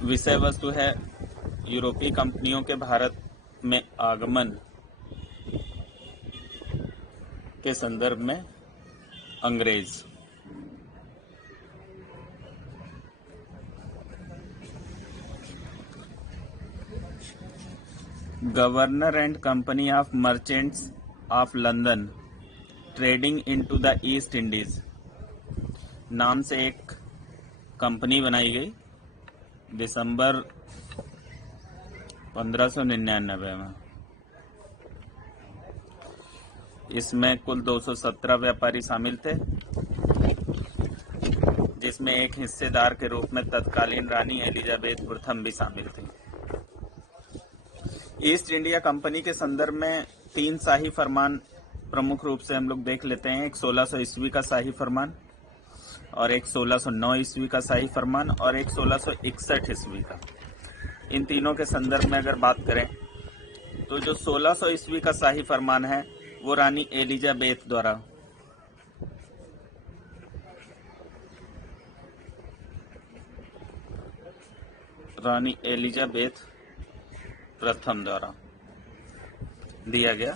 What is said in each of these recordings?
विषय वस्तु है यूरोपीय कंपनियों के भारत में आगमन के संदर्भ में अंग्रेज। Governor and company of merchants of London trading into the east Indies नाम से एक कंपनी बनाई गई दिसंबर 1599 में। इसमें कुल 217 व्यापारी शामिल थे, जिसमें एक हिस्सेदार के रूप में तत्कालीन रानी एलिजाबेथ प्रथम भी शामिल थी। ईस्ट इंडिया कंपनी के संदर्भ में 3 शाही फरमान प्रमुख रूप से हम लोग देख लेते हैं। एक 1600 ईस्वी का शाही फरमान, और एक 1609 ईस्वी का शाही फरमान, और एक 1661 ईस्वी का। इन तीनों के संदर्भ में अगर बात करें तो जो 1600 ईस्वी का शाही फरमान है वो रानी एलिजाबेथ द्वारा प्रथम द्वारा दिया गया।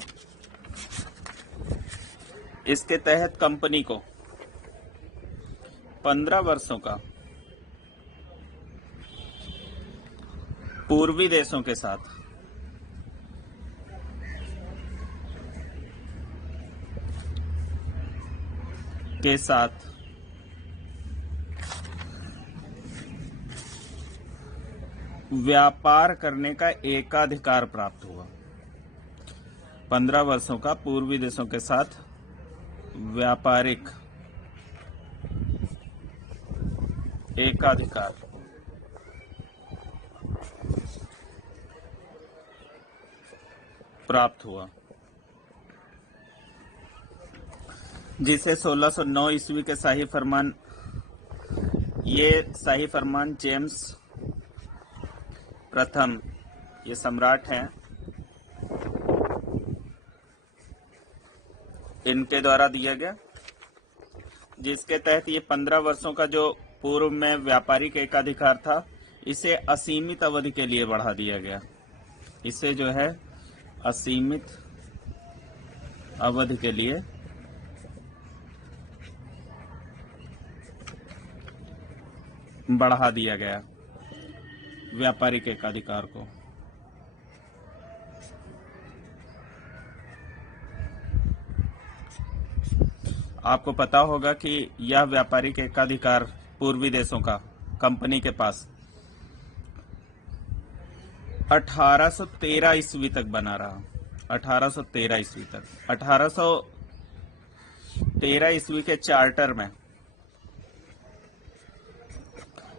इसके तहत कंपनी को 15 वर्षों का पूर्वी देशों के साथ व्यापार करने का एकाधिकार प्राप्त हुआ। 15 वर्षों का पूर्वी देशों के साथ व्यापारिक एकाधिकार प्राप्त हुआ, जिसे 1609 ईस्वी के शाही फरमान, ये शाही फरमान जेम्स प्रथम, ये सम्राट हैं, इनके द्वारा दिया गया, जिसके तहत ये 15 वर्षों का जो पूर्व में व्यापारिक एकाधिकार था इसे असीमित अवधि के लिए बढ़ा दिया गया। इसे जो है असीमित अवधि के लिए बढ़ा दिया गया व्यापारिक एकाधिकार को। आपको पता होगा कि यह व्यापारिक एकाधिकार पूर्वी देशों का कंपनी के पास 1813 ईस्वी तक बना रहा। 1813 ईस्वी तक। 1813 ईस्वी के चार्टर में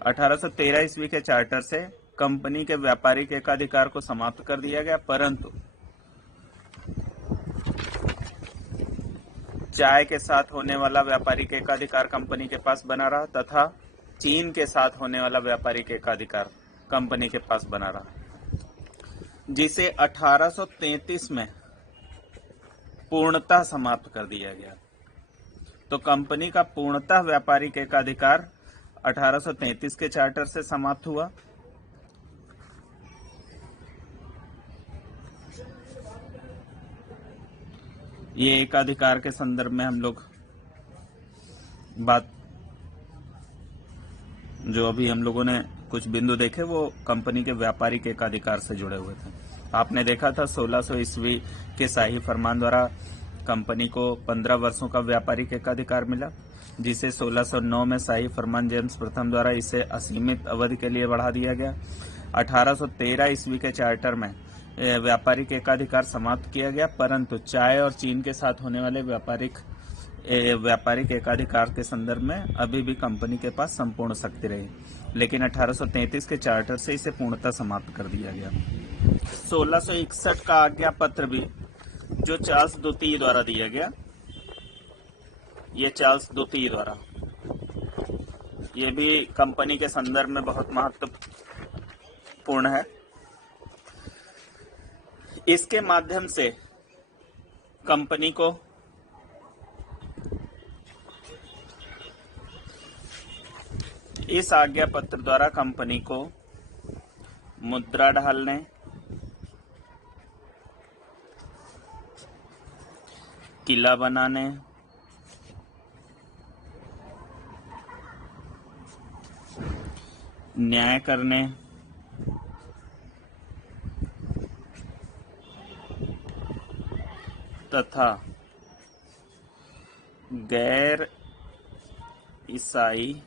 1813 ईस्वी के चार्टर से कंपनी के व्यापारिक एकाधिकार को समाप्त कर दिया गया, परंतु चाय के साथ होने वाला व्यापारिक एकाधिकार कंपनी के पास बना रहा, तथा चीन के साथ होने वाला व्यापारिक एकाधिकार कंपनी के पास बना रहा, जिसे 1833 में पूर्णतः समाप्त कर दिया गया। तो कंपनी का पूर्णतः व्यापारिक एकाधिकार 1833 के चार्टर से समाप्त हुआ। ये एकाधिकार के संदर्भ में हम लोग बात, जो अभी हम लोगों ने कुछ बिंदु देखे वो कंपनी के व्यापारिक एकाधिकार से जुड़े हुए थे। आपने देखा था 1600 ईस्वी के शाही फरमान द्वारा कंपनी को 15 वर्षों का व्यापारिक एकाधिकार मिला, जिसे 1609 में शाही फरमान जेम्स प्रथम द्वारा इसे असीमित अवधि के लिए बढ़ा दिया गया। 1813 ईस्वी के चार्टर में व्यापारिक एकाधिकार समाप्त किया गया, परंतु चाय और चीन के साथ होने वाले व्यापारिक एकाधिकार के संदर्भ में अभी भी कंपनी के पास संपूर्ण शक्ति रही, लेकिन 1833 के चार्टर से इसे पूर्णतः समाप्त कर दिया गया। 1661 का आज्ञा पत्र भी, जो चार्ल्स द्वितीय द्वारा दिया गया, ये चार्ल्स द्वितीय द्वारा, ये भी कंपनी के संदर्भ में बहुत महत्वपूर्ण है। इसके माध्यम से कंपनी को इस आज्ञा पत्र द्वारा कंपनी को मुद्रा ढालने, किला बनाने, न्याय करने, तथा गैर ईसाई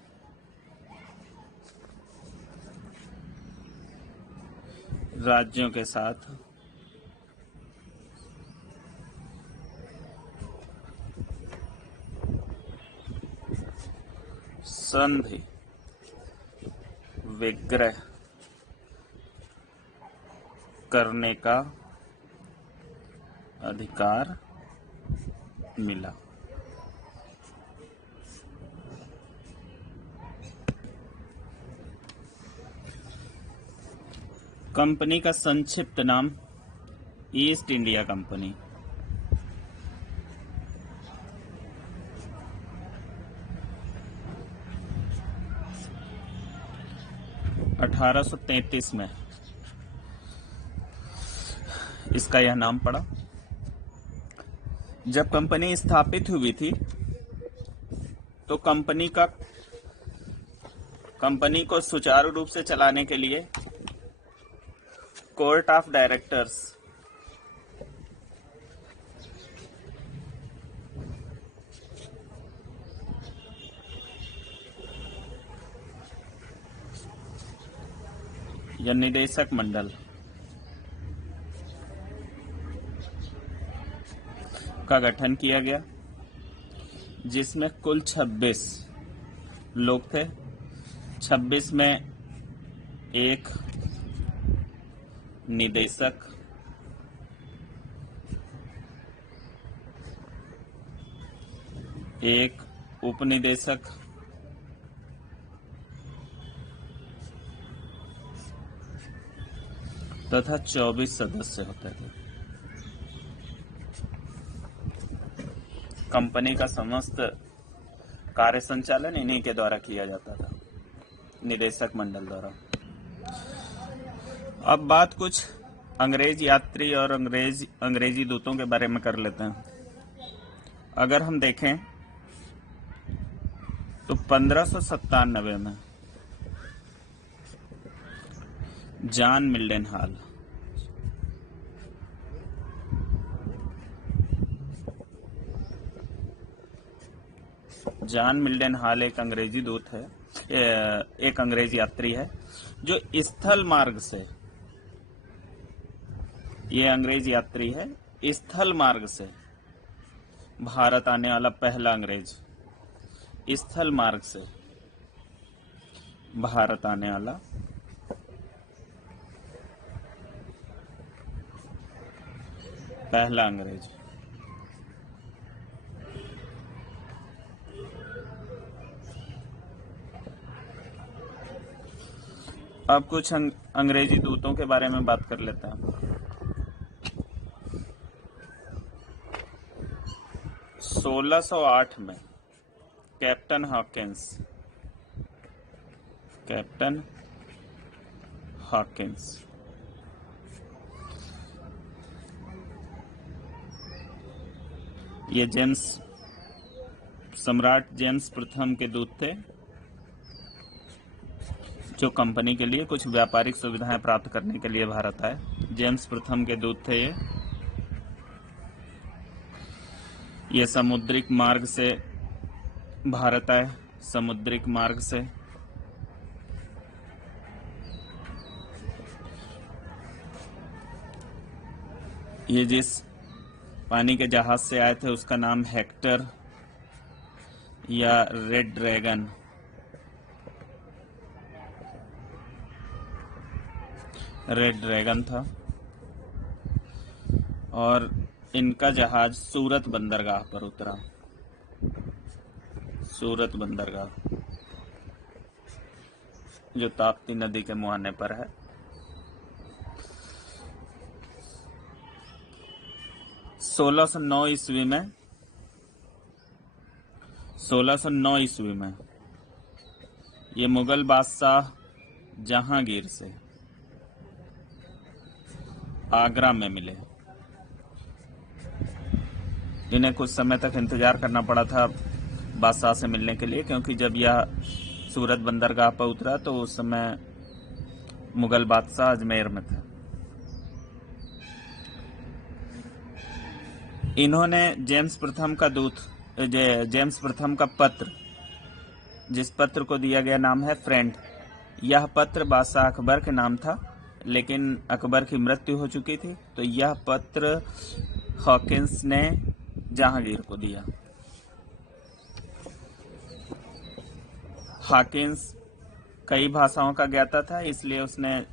राज्यों के साथ संधि विग्रह करने का अधिकार मिला। कंपनी का संक्षिप्त नाम ईस्ट इंडिया कंपनी। अठारह सौ 33 में इसका यह नाम पड़ा। जब कंपनी स्थापित हुई थी तो कंपनी को सुचारू रूप से चलाने के लिए कोर्ट ऑफ डायरेक्टर्स या निदेशक मंडल का गठन किया गया, जिसमें कुल 26 लोग थे। 26 में एक निदेशक, एक उपनिदेशक, तथा 24 सदस्य होते थे। कंपनी का समस्त कार्य संचालन इन्हीं के द्वारा किया जाता था, निदेशक मंडल द्वारा। अब बात कुछ अंग्रेज यात्री और अंग्रेजी दूतों के बारे में कर लेते हैं। अगर हम देखें तो 1597 में जॉन मिल्डेनहाल एक अंग्रेजी दूत है, एक अंग्रेज यात्री है जो स्थल मार्ग से, ये अंग्रेज यात्री है स्थल मार्ग से भारत आने वाला पहला अंग्रेज, स्थल मार्ग से भारत आने वाला पहला अंग्रेज। अब कुछ अंग्रेजी दूतों के बारे में बात कर लेते हैं। 1608 में कैप्टन हॉकिंस ये सम्राट जेम्स प्रथम के दूत थे, जो कंपनी के लिए कुछ व्यापारिक सुविधाएं प्राप्त करने के लिए भारत आए। जेम्स प्रथम के दूत थे ये समुद्रिक मार्ग से भारत आए, समुद्रिक मार्ग से। ये जिस पानी के जहाज से आए थे उसका नाम हेक्टर या रेड ड्रैगन था, और इनका जहाज सूरत बंदरगाह पर उतरा। सूरत बंदरगाह जो ताप्ती नदी के मुहाने पर है। सोलह सौ नौ ईस्वी में ये मुगल बादशाह जहांगीर से आगरा में मिले। इन्हें कुछ समय तक इंतजार करना पड़ा था बादशाह से मिलने के लिए, क्योंकि जब यह सूरत बंदरगाह पर उतरा तो उस समय मुगल बादशाह अजमेर में था। इन्होंने जेम्स प्रथम का पत्र, जिस पत्र को दिया गया नाम है फ्रेंड, यह पत्र बादशाह अकबर के नाम था, लेकिन अकबर की मृत्यु हो चुकी थी, तो यह पत्र हॉकिंस ने जहांगीर को दिया। हॉकिंस कई भाषाओं का ज्ञाता था, इसलिए उसने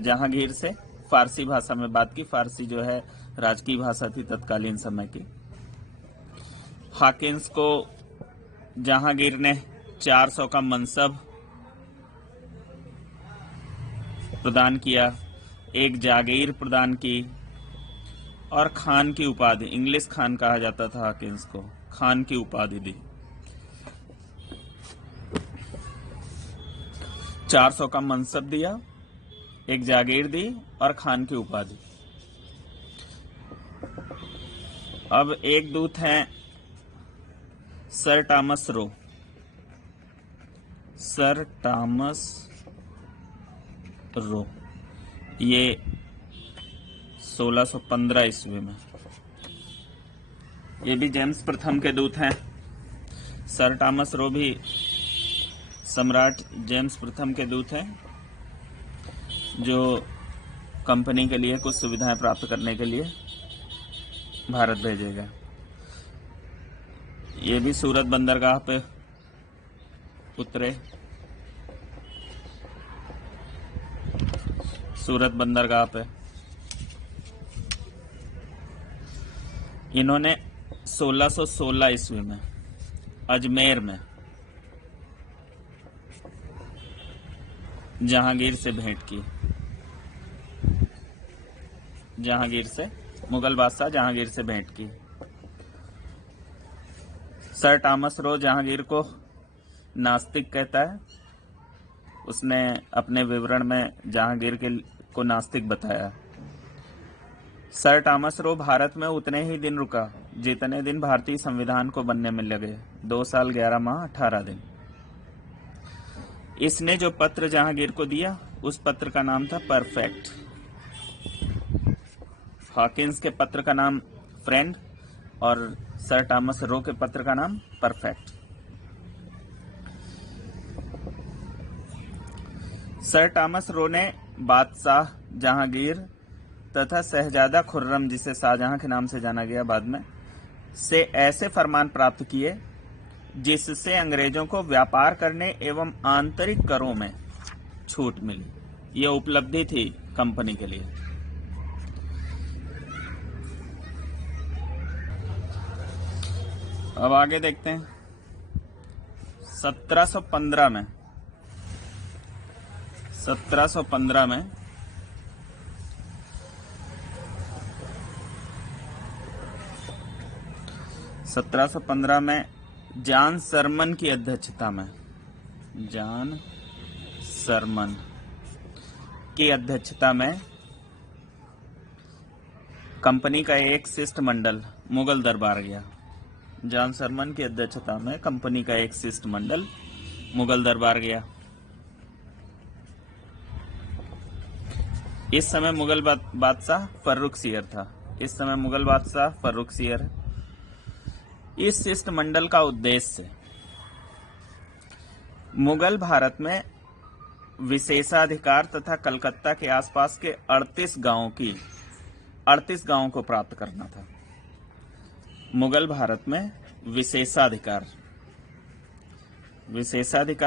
जहांगीर से फारसी भाषा में बात की। फारसी जो है राजकीय भाषा थी तत्कालीन समय की। हॉकिंस को जहांगीर ने 400 का मनसब प्रदान किया, एक जागीर प्रदान की और खान की उपाधि, इंग्लिश खान कहा जाता था हॉकिंस को, खान की उपाधि दी। 400 का मनसब दिया, एक जागीर दी और खान की उपाधि। अब एक दूत हैं sir Thomas Roe. Sir Thomas Roe ये 1615 ईस्वी में, ये भी जेम्स प्रथम के दूत हैं। सर टॉमस रो भी सम्राट जेम्स प्रथम के दूत हैं, जो कंपनी के लिए कुछ सुविधाएं प्राप्त करने के लिए भारत भेजे गए। ये भी सूरत बंदरगाह पे उतरे। सूरत बंदरगाह पे इन्होंने 1616 ईस्वी में अजमेर में जहांगीर से भेंट की। जहांगीर से, मुगल बादशाह जहांगीर से भेंट की। सर टॉमस रो जहांगीर को नास्तिक कहता है। उसने अपने विवरण में जहांगीर को नास्तिक बताया। सर टॉमस रो भारत में उतने ही दिन रुका जितने दिन भारतीय संविधान को बनने में लगे, 2 साल 11 माह 18 दिन। इसने जो पत्र जहांगीर को दिया, उस पत्र का नाम था परफेक्ट। हॉकिंस के पत्र का नाम फ्रेंड और सर टॉमस रो के पत्र का नाम परफेक्ट। सर टॉमस रो ने बादशाह जहांगीर तथा शहजादा खुर्रम, जिसे शाहजहां के नाम से जाना गया बाद में, से ऐसे फरमान प्राप्त किए जिससे अंग्रेजों को व्यापार करने एवं आंतरिक करों में छूट मिली। यह उपलब्धि थी कंपनी के लिए। अब आगे देखते हैं। 1715 में 1715 में जॉन सरमन की अध्यक्षता में, जॉन सरमन की अध्यक्षता में कंपनी का एक शिष्टमंडल मुगल दरबार गया। जॉन सरमन की अध्यक्षता में कंपनी का एक शिष्टमंडल मुगल दरबार गया। इस समय मुगल बादशाह फर्रुखसियर था। इस शिष्टमंडल का उद्देश्य मुगल भारत में विशेषाधिकार तथा कलकत्ता के आसपास के 38 गांवों को प्राप्त करना था। मुगल भारत में विशेषाधिकार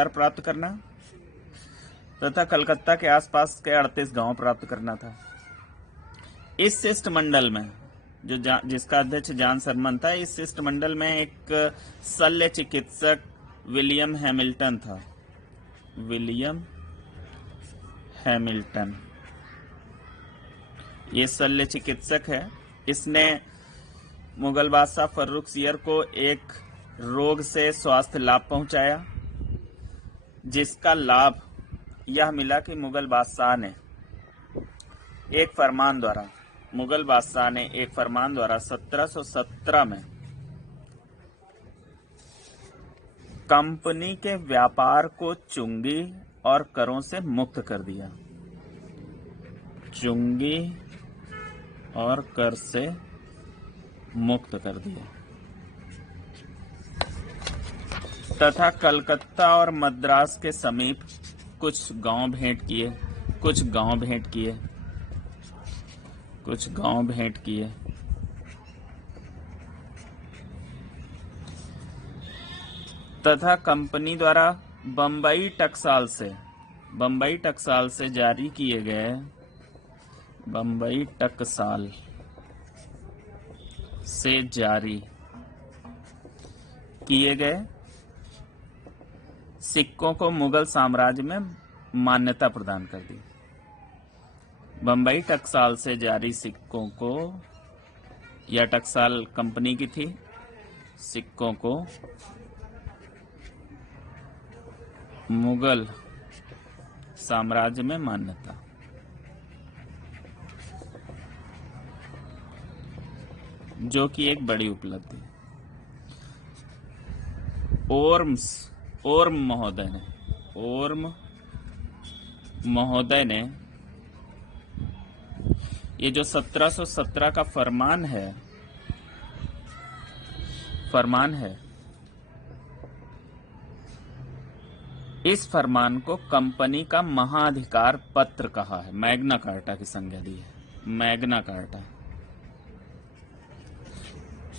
प्राप्त करना तथा कलकत्ता के आसपास के 38 गांव प्राप्त करना था। इस शिष्टमंडल में जिसका अध्यक्ष जॉन सरमन था, इस शिष्टमंडल में एक शल्य चिकित्सक विलियम हैमिल्टन था। ये शल्य चिकित्सक है। इसने मुगल बादशाह फर्रुखसियर को एक रोग से स्वास्थ्य लाभ पहुंचाया, जिसका लाभ यह मिला कि मुगल बादशाह ने एक फरमान द्वारा, मुगल बादशाह ने एक फरमान द्वारा 1717 में कंपनी के व्यापार को चुंगी और करों से मुक्त कर दिया। चुंगी और कर से मुक्त कर दिया तथा कलकत्ता और मद्रास के समीप कुछ गांव भेंट किए। तथा कंपनी द्वारा बम्बई टकसाल से जारी किए गए सिक्कों को मुगल साम्राज्य में मान्यता प्रदान कर दी। बम्बई टकसाल से जारी सिक्कों को, या टकसाल कंपनी की थी, सिक्कों को मुगल साम्राज्य में मान्यता। जो कि एक बड़ी उपलब्धि। ओर्म महोदय ने ये जो 1717 का फरमान है, इस फरमान को कंपनी का महाधिकार पत्र कहा है। मैग्ना कार्टा की संज्ञा दी है, मैग्ना कार्टा।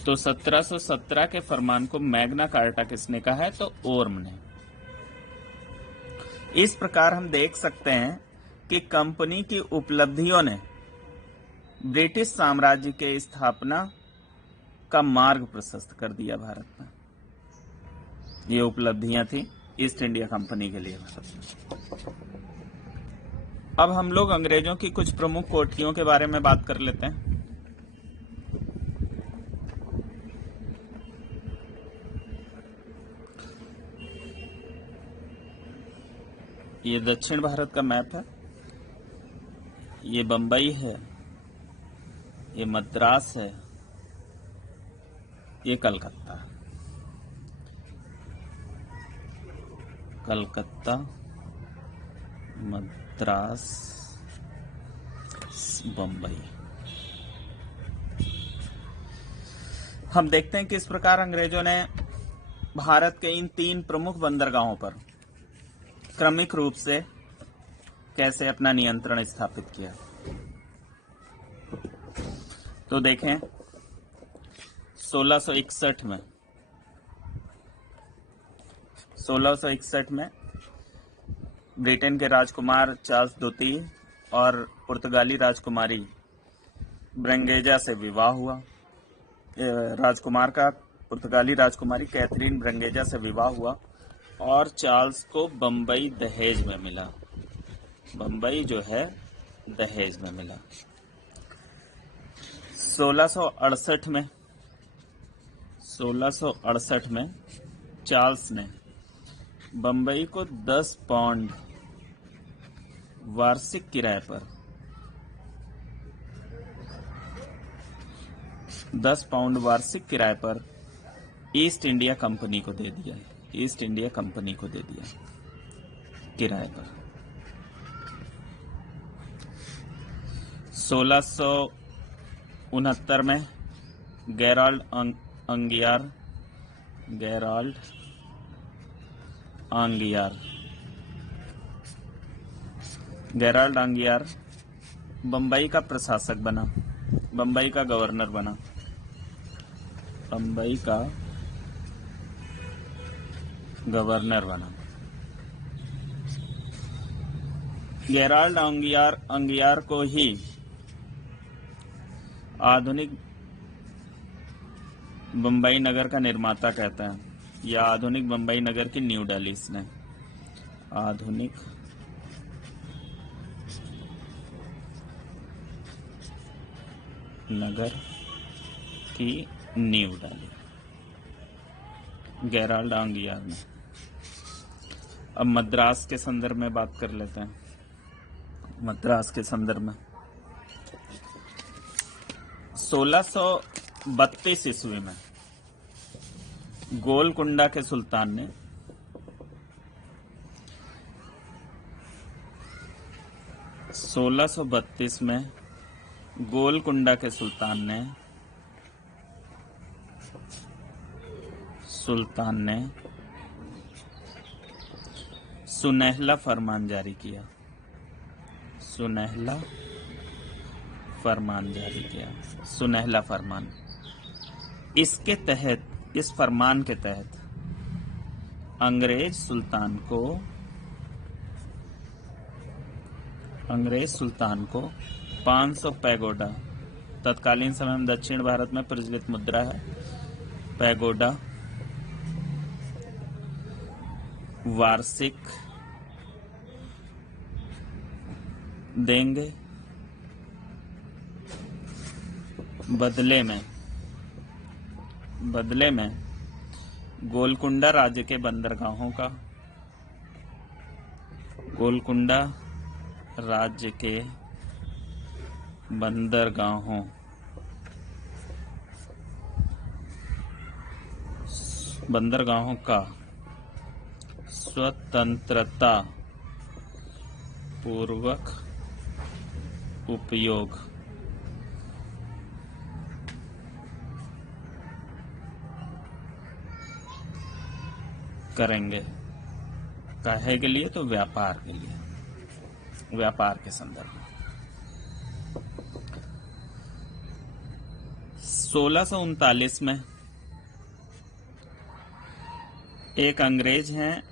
तो 1717 के फरमान को मैग्ना कार्टा किसने कहा है? तो ओर्म ने। इस प्रकार हम देख सकते हैं कि कंपनी की उपलब्धियों ने ब्रिटिश साम्राज्य के स्थापना का मार्ग प्रशस्त कर दिया भारत में। ये उपलब्धियां थी ईस्ट इंडिया कंपनी के लिए भारत में। अब हम लोग अंग्रेजों की कुछ प्रमुख कोठियों के बारे में बात कर लेते हैं। ये दक्षिण भारत का मैप है। ये बंबई है, ये मद्रास है, ये कलकत्ता, मद्रास, बंबई। हम देखते हैं कि इस प्रकार अंग्रेजों ने भारत के इन 3 प्रमुख बंदरगाहों पर क्रमिक रूप से कैसे अपना नियंत्रण स्थापित किया। तो देखें 1661 में ब्रिटेन के राजकुमार चार्ल्स द्वितीय और पुर्तगाली राजकुमारी ब्रंगेजा से विवाह हुआ। राजकुमार का पुर्तगाली राजकुमारी कैथरीन ब्रंगेजा से विवाह हुआ और चार्ल्स को बंबई दहेज में मिला। बंबई जो है दहेज में मिला। 1668 में चार्ल्स ने बंबई को 10 पाउंड वार्षिक किराए पर 10 पाउंड वार्षिक किराए पर ईस्ट इंडिया कंपनी को दे दिया। ईस्ट इंडिया कंपनी को दे दिया किराए पर। 1669 में गेराल्ड आंगियार बंबई का प्रशासक बना, बंबई का गवर्नर बना। गेराल्ड आंगियार को ही आधुनिक बंबई नगर का निर्माता कहता है, या आधुनिक बंबई नगर की नींव डाली इसने। आधुनिक नगर की नींव डाली गेराल्ड आंगियार ने। अब मद्रास के संदर्भ में बात कर लेते हैं। मद्रास के संदर्भ में 1632 ईस्वी में गोलकुंडा के सुल्तान ने 1632 में गोलकुंडा के सुल्तान ने सुनहला फरमान जारी किया। सुनहला फरमान। इसके तहत, इस फरमान के तहत अंग्रेज सुल्तान को 500 पैगोडा, तत्कालीन समय में दक्षिण भारत में प्रचलित मुद्रा है पैगोडा, वार्षिक देंगे। बदले में गोलकुंडा राज्य के बंदरगाहों का, बंदरगाहों का स्वतंत्रता पूर्वक उपयोग करेंगे। काहे के लिए? तो व्यापार के लिए, व्यापार के संदर्भ में। 1639 में एक अंग्रेज हैं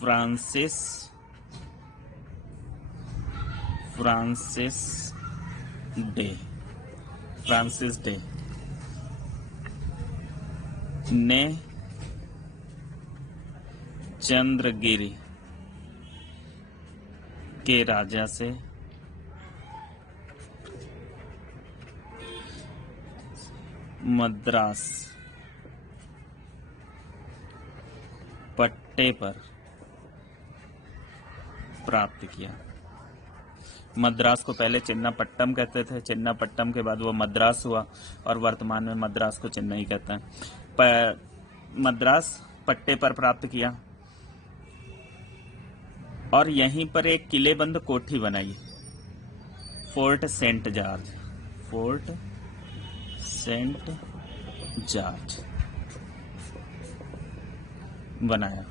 फ्रांसिस डे ने चंद्रगिरी के राजा से मद्रास पट्टे पर प्राप्त किया। मद्रास को पहले चेन्नापट्टम कहते थे, चेन्नापट्टम के बाद वो मद्रास हुआ और वर्तमान में मद्रास को चेन्नई कहते हैं। मद्रास पट्टे पर प्राप्त किया और यहीं पर एक किलेबंद कोठी बनाई, फोर्ट सेंट जॉर्ज बनाया।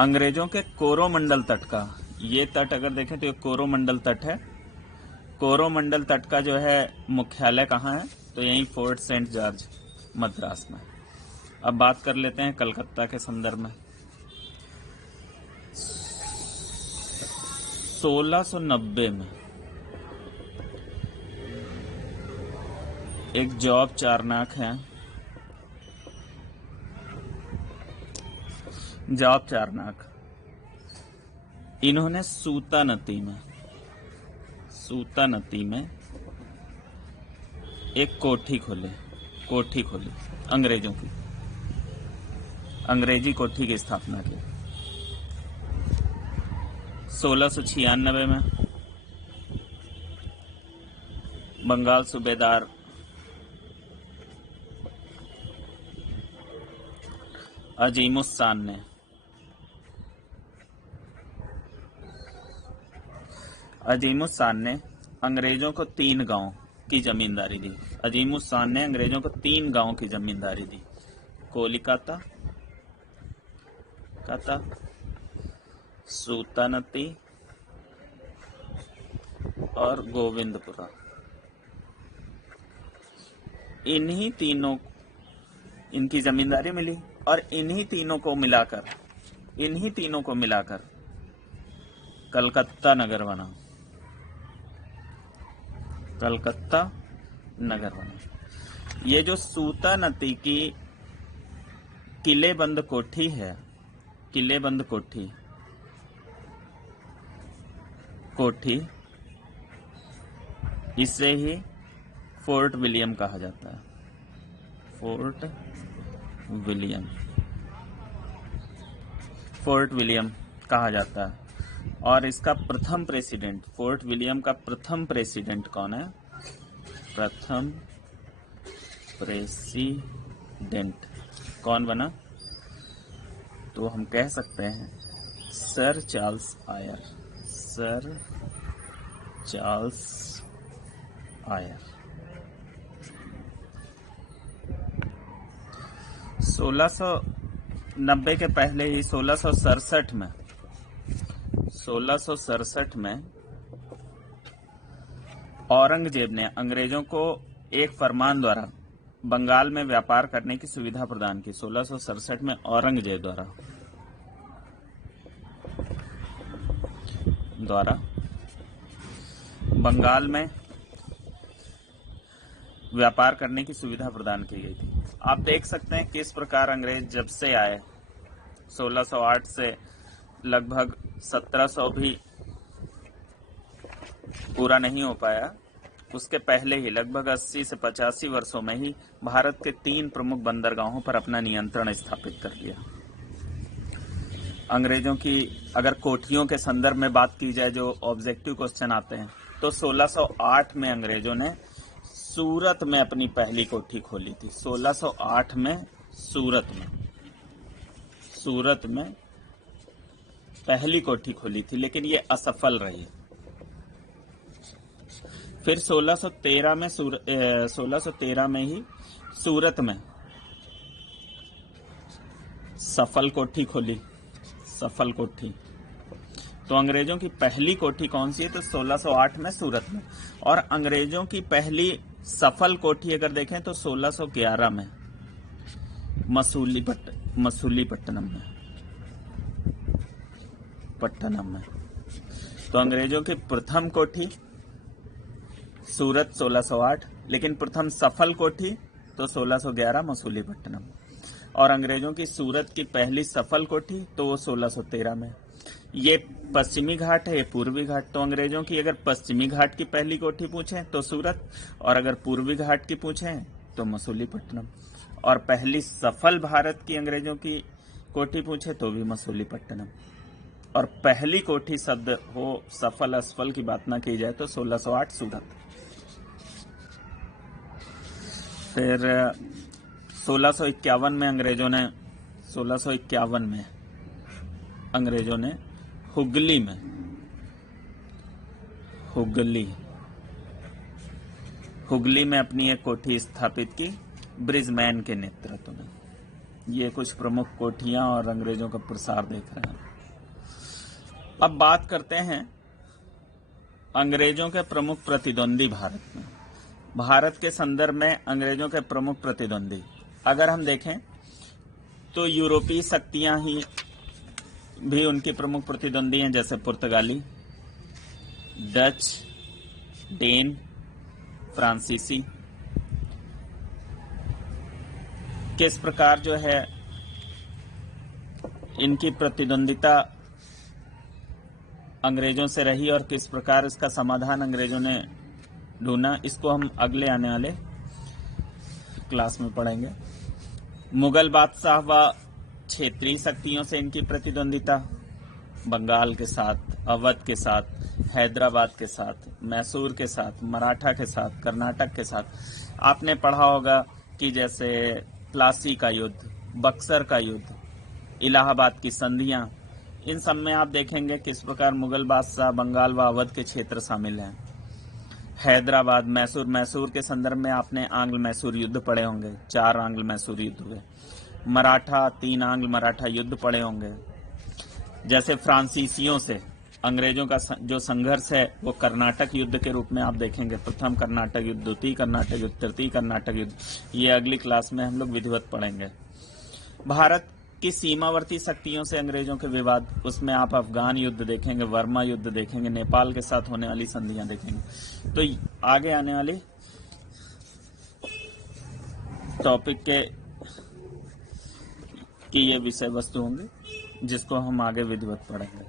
अंग्रेजों के कोरोमंडल तट का, ये तट अगर देखें तो ये कोरोमंडल तट है। कोरोमंडल तट का जो है मुख्यालय कहाँ है? तो यहीं फोर्ट सेंट जॉर्ज मद्रास में। अब बात कर लेते हैं कलकत्ता के संदर्भ में। 1690 में एक जॉब चारनाक है, इन्होंने सूता नदी में एक कोठी खोली अंग्रेजों की, अंग्रेजी कोठी की स्थापना की। 1696 में बंगाल सूबेदार अजीमुस्सान ने अंग्रेजों को 3 गांव की जमींदारी दी। अजीमुस्सान ने अंग्रेजों को 3 गांव की जमींदारी दी, कोलिकाता, सूतानती और गोविंदपुरा। इन्हीं तीनों, इनकी जमींदारी मिली और इन्हीं तीनों को मिलाकर कलकत्ता नगर बना। ये जो सूता नदी की किलेबंद कोठी है, इसे ही फोर्ट विलियम कहा जाता है। फोर्ट विलियम कहा जाता है। और इसका प्रथम प्रेसिडेंट, फोर्ट विलियम का प्रथम प्रेसिडेंट कौन है? प्रथम प्रेसिडेंट कौन बना? तो हम कह सकते हैं sir Charles Eyre. Sir Charles Eyre. 1690 के पहले ही 1667 में औरंगजेब ने अंग्रेजों को एक फरमान द्वारा बंगाल में व्यापार करने की सुविधा प्रदान की। 1667 में औरंगजेब द्वारा बंगाल में व्यापार करने की सुविधा प्रदान की गई थी। आप देख सकते हैं किस प्रकार अंग्रेज जब से आए, 1608 से लगभग 1700 भी पूरा नहीं हो पाया, उसके पहले ही लगभग 80 से 85 वर्षों में ही भारत के 3 प्रमुख बंदरगाहों पर अपना नियंत्रण स्थापित कर लिया। अंग्रेजों की अगर कोठियों के संदर्भ में बात की जाए, जो ऑब्जेक्टिव क्वेश्चन आते हैं, तो 1608 में अंग्रेजों ने सूरत में अपनी पहली कोठी खोली थी। 1608 में सूरत में पहली कोठी खोली थी, लेकिन ये असफल रही। फिर 1613 में ही सूरत में सफल कोठी खोली। सफल कोठी तो अंग्रेजों की पहली कोठी कौन सी है? तो 1608 में सूरत में। और अंग्रेजों की पहली सफल कोठी अगर देखें तो 1611 में मसूलीपट्टनम में। तो अंग्रेजों की प्रथम कोठी सूरत 1608, लेकिन प्रथम सफल कोठी तो 1611 मसूलीपट्टनम। और अंग्रेजों की सूरत की पहली सफल कोठी तो वो 1613 में। ये पश्चिमी घाट है, ये पूर्वी घाट। तो अंग्रेजों की अगर पश्चिमी घाट की पहली कोठी पूछें तो सूरत, और अगर पूर्वी घाट की पूछें तो मसूलीपट्टनम। और पहली सफल भारत की अंग्रेजों की कोठी पूछे तो भी मसूलीपट्टनम। और पहली कोठी शब्द हो, सफल असफल की बात ना की जाए तो 1608 सूरत। फिर 1651 में अंग्रेजों ने हुगली में अपनी एक कोठी स्थापित की ब्रिजमैन के नेतृत्व में। ये कुछ प्रमुख कोठियां और अंग्रेजों का प्रसार देख रहे हैं। अब बात करते हैं अंग्रेजों के प्रमुख प्रतिद्वंदी भारत में। भारत के संदर्भ में अंग्रेजों के प्रमुख प्रतिद्वंदी अगर हम देखें तो यूरोपीय शक्तियां ही भी उनकी प्रमुख प्रतिद्वंदी हैं, जैसे पुर्तगाली, डच, डेन, फ्रांसीसी। किस प्रकार जो है इनकी प्रतिद्वंदिता अंग्रेजों से रही और किस प्रकार इसका समाधान अंग्रेजों ने ढूंढा, इसको हम अगले आने वाले क्लास में पढ़ेंगे। मुगल बादशाह व क्षेत्रीय शक्तियों से इनकी प्रतिद्वंदिता, बंगाल के साथ, अवध के साथ, हैदराबाद के साथ, मैसूर के साथ, मराठा के साथ, कर्नाटक के साथ। आपने पढ़ा होगा कि जैसे प्लासी का युद्ध, बक्सर का युद्ध, इलाहाबाद की संधियां, इन सब में आप देखेंगे किस प्रकार मुगल बादशाह बंगाल व अवध के क्षेत्र शामिल हैं। हैदराबाद, मैसूर के संदर्भ में आपने आंग्ल मैसूर युद्ध पढ़े होंगे, 4 आंग्ल मैसूर युद्ध हुए। मराठा 3 आंग्ल मराठा युद्ध पढ़े होंगे। जैसे फ्रांसीसियों से अंग्रेजों का जो संघर्ष है वो कर्नाटक युद्ध के रूप में आप देखेंगे। प्रथम कर्नाटक युद्ध, द्वितीय कर्नाटक युद्ध, तृतीय कर्नाटक युद्ध, ये अगली क्लास में हम लोग विधिवत पढ़ेंगे। भारत की सीमावर्ती शक्तियों से अंग्रेजों के विवाद, उसमें आप अफगान युद्ध देखेंगे, वर्मा युद्ध देखेंगे, नेपाल के साथ होने वाली संधियां देखेंगे। तो आगे आने वाली टॉपिक की ये विषय वस्तु होंगे जिसको हम आगे विधिवत पढ़ेंगे।